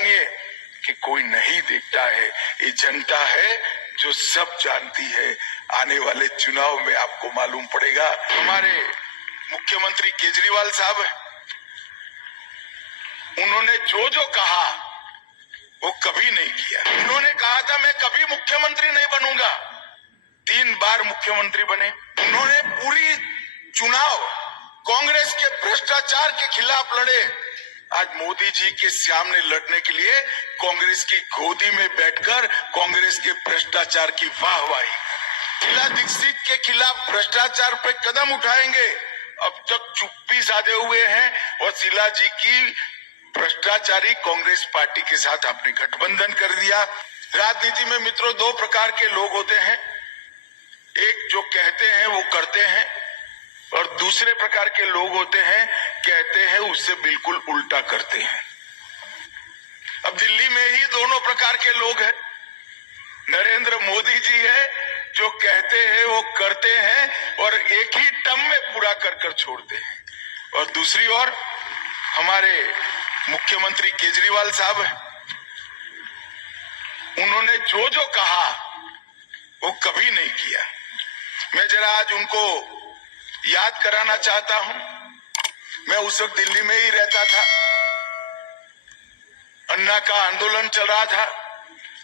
मानिए कि कोई नहीं देखता है, ये जनता है जो सब जानती है। आने वाले चुनाव में आपको मालूम पड़ेगा। हमारे मुख्यमंत्री केजरीवाल साहब, उन्होंने जो जो कहा वो कभी नहीं किया। उन्होंने कहा था मैं कभी मुख्यमंत्री नहीं बनूंगा, 3 बार मुख्यमंत्री बने। उन्होंने पूरी चुनाव कांग्रेस के भ्रष्टाचार के खिलाफ लड़े। आज मोदी जी के सामने लड़ने के लिए कांग्रेस की गोदी में बैठकर कांग्रेस के भ्रष्टाचार की वाहवाही। शीला दीक्षित के खिलाफ भ्रष्टाचार पे कदम उठाएंगे। अब तक चुप्पी साधे हुए हैं और शीला जी की भ्रष्टाचारी कांग्रेस पार्टी के साथ आपने गठबंधन कर दिया। राजनीति में मित्रों 2 प्रकार के लोग होते हैं, एक जो कहते हैं वो करते हैं और दूसरे प्रकार के लोग होते हैं कहते हैं उससे बिल्कुल उल्टा करते हैं। अब दिल्ली में ही दोनों प्रकार के लोग हैं। नरेंद्र मोदी जी है जो कहते हैं वो करते हैं और एक ही टर्म में पूरा कर कर छोड़ते हैं, और दूसरी ओर हमारे मुख्यमंत्री केजरीवाल साहब, उन्होंने जो जो कहा वो कभी नहीं किया। मैं जरा आज उनको याद कराना चाहता हूं। मैं उस वक्त दिल्ली में ही रहता था, अन्ना का आंदोलन चल रहा था।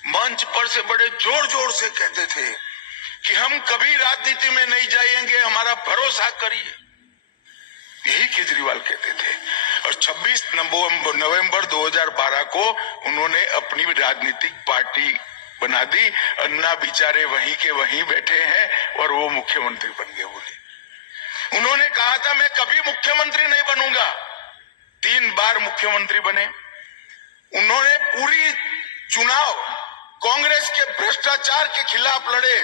मंच पर से बड़े जोर जोर से कहते थे कि हम कभी राजनीति में नहीं जाएंगे, हमारा भरोसा करिए। यही केजरीवाल कहते थे। और 26 नवंबर 2012 को उन्होंने अपनी राजनीतिक पार्टी बना दी। अन्ना बेचारे वहीं के वहीं बैठे हैं और वो मुख्यमंत्री बन गए। बोले उन्होंने कहा था मैं कभी मुख्यमंत्री नहीं बनूंगा, 3 बार मुख्यमंत्री बने। उन्होंने पूरी चुनाव कांग्रेस के भ्रष्टाचार के खिलाफ लड़े।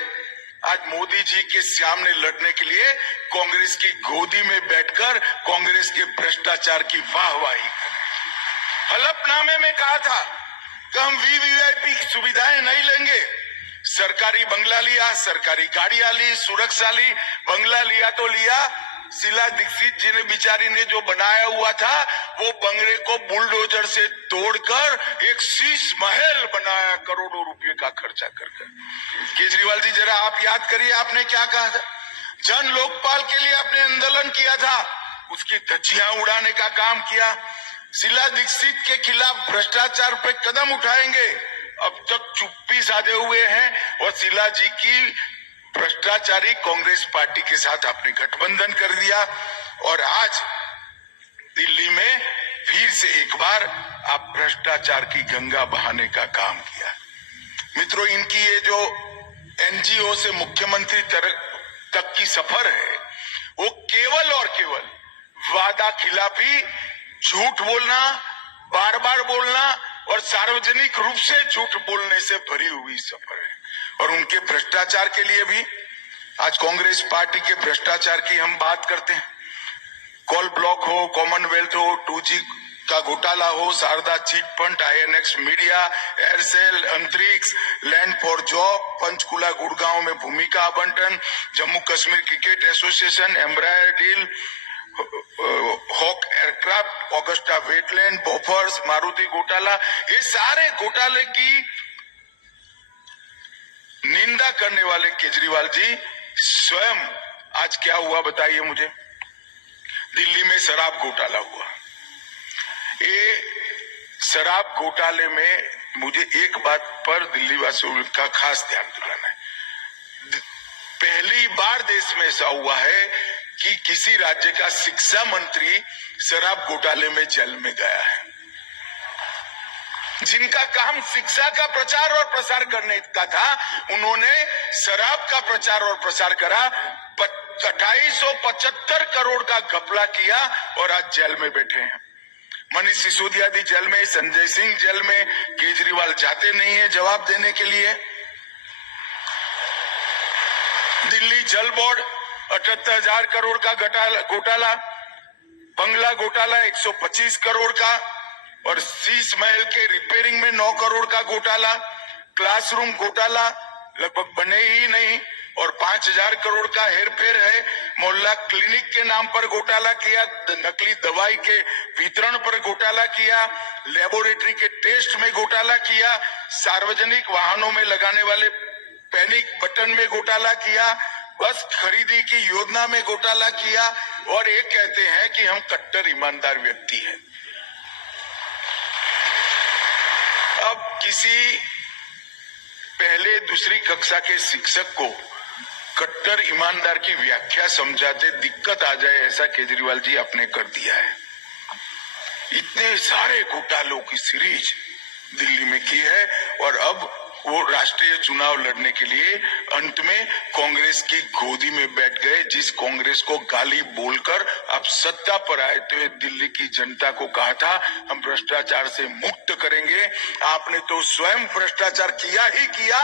आज मोदी जी के सामने लड़ने के लिए कांग्रेस की गोदी में बैठकर कांग्रेस के भ्रष्टाचार की वाहवाही करें। हलफनामे में कहा था कि हम वीवीआईपी की सुविधाएं नहीं लेंगे। सरकारी बंगला लिया, सरकारी गाड़ियां ली, सुरक्षा ली। बंगला लिया तो लिया, शीला दीक्षित जी ने बिचारी ने जो बनाया हुआ था वो बंगले को बुलडोजर से तोड़कर एक शीश महल बनाया, करोड़ों रुपए का खर्चा कर। केजरीवाल जी जरा आप याद करिए, आपने क्या कहा था? जन लोकपाल के लिए आपने आंदोलन किया था, उसकी धज्जियां उड़ाने का काम किया। शीला दीक्षित के खिलाफ भ्रष्टाचार पे कदम उठाएंगे। अब तक चुप्पी साधे हुए हैं और शीला जी की भ्रष्टाचारी कांग्रेस पार्टी के साथ आपने गठबंधन कर दिया और आज दिल्ली में फिर से एक बार आप भ्रष्टाचार की गंगा बहाने का काम किया। मित्रों, इनकी ये जो एनजीओ से मुख्यमंत्री तक की सफर है वो केवल और केवल वादा खिलाफी, झूठ बोलना, बार बार बोलना और सार्वजनिक रूप से झूठ बोलने से भरी हुई सफर है। और उनके भ्रष्टाचार के लिए भी आज कांग्रेस पार्टी के भ्रष्टाचार की हम बात करते हैं। कॉल ब्लॉक हो, कॉमनवेल्थ हो, 2G का घोटाला हो, Sharda chit fund, INX media, Aircel, Antariksh, land for job, Panchkula Gurgaon में भूमि का आवंटन, Jammu Kashmir cricket association, Embraer deal, Hawk aircraft, Augusta Westland, Bofors, Maruti घोटाला, ये सारे घोटाले की निंदा करने वाले केजरीवाल जी स्वयं आज क्या हुआ बताइए मुझे? दिल्ली में शराब घोटाला हुआ। ये शराब घोटाले में मुझे एक बात पर दिल्ली वासियों का खास ध्यान दिलाना है। पहली बार देश में ऐसा हुआ है कि किसी राज्य का शिक्षा मंत्री शराब घोटाले में जेल में गया है। जिनका काम शिक्षा का प्रचार और प्रसार करने का था, उन्होंने शराब का प्रचार और प्रसार करा, 2,275 करोड़ का घपला किया और आज जेल में बैठे हैं। मनीष सिसोदिया जी जेल में, संजय सिंह जेल में, केजरीवाल जाते नहीं है जवाब देने के लिए। दिल्ली जल बोर्ड 78,000 करोड़ का घोटाला, बंगला घोटाला 125 करोड़ का और शीश महल के रिपेयरिंग में 9 करोड़ का घोटाला, क्लासरूम घोटाला लगभग बने ही नहीं, और 5,000 करोड़ का हेरफेर है। मोहल्ला क्लिनिक के नाम पर घोटाला किया, नकली दवाई के वितरण पर घोटाला किया, लेबोरेटरी के टेस्ट में घोटाला किया, सार्वजनिक वाहनों में लगाने वाले पैनिक बटन में घोटाला किया, बस खरीदी की योजना में घोटाला किया, और ये कहते हैं कि हम कट्टर ईमानदार व्यक्ति हैं। अब किसी पहले दूसरी कक्षा के शिक्षक को कट्टर ईमानदार की व्याख्या समझाते दिक्कत आ जाए, ऐसा केजरीवाल जी आपने कर दिया है। इतने सारे घोटालों की सीरीज दिल्ली में की है, और अब वो राष्ट्रीय चुनाव लड़ने के लिए अंत में कांग्रेस की गोदी में बैठ गए, जिस कांग्रेस को गाली बोलकर अब सत्ता पर आए तो दिल्ली की जनता को कहा था हम भ्रष्टाचार से मुक्त करेंगे। आपने तो स्वयं भ्रष्टाचार किया ही किया,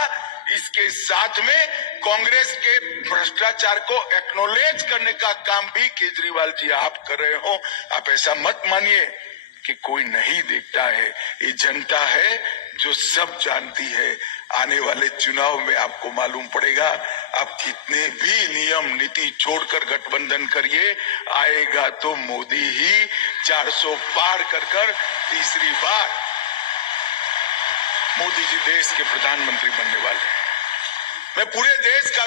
इसके साथ में कांग्रेस के भ्रष्टाचार को एक्नॉलेज करने का काम भी केजरीवाल जी आप कर रहे हो। आप ऐसा मत मानिए कि कोई नहीं देखता है, ये जनता है जो सब जानती है। आने वाले चुनाव में आपको मालूम पड़ेगा, आप कितने भी नियम नीति छोड़कर गठबंधन करिए, आएगा तो मोदी ही 400 पार कर तीसरी बार मोदी जी देश के प्रधानमंत्री बनने वाले हैं। मैं पूरे देश का